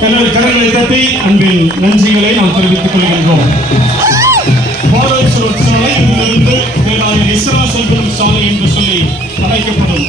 தனது கடலை தட்டி அன்பின் நன்றிகளை நாம் தெரிவித்துக் கொள்கின்றோம். பாரேஸ்வரர் சாலை இதிலிருந்து பேராயர் இஸ்ரா செல்வம் சாலை என்று சொல்லி அழைக்கப்படும்.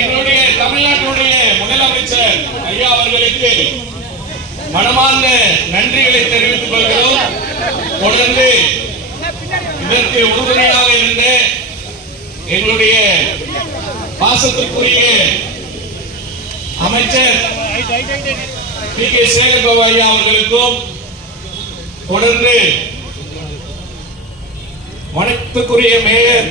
என்னுடைய தமிழ்நாட்டுடைய முதலமைச்சர் ஐயா அவர்களுக்கு மனமார்ந்த நன்றிகளை தெரிவித்துக் கொள்கிறோம். தொடர்ந்து இதற்கு உறுதுணையாக இருந்த எங்களுடைய பாசத்திற்குரிய அமைச்சர் பி கே சேகர்பாபு ஐயா அவர்களுக்கும், தொடர்ந்து வணக்கத்துக்குரிய மேயர்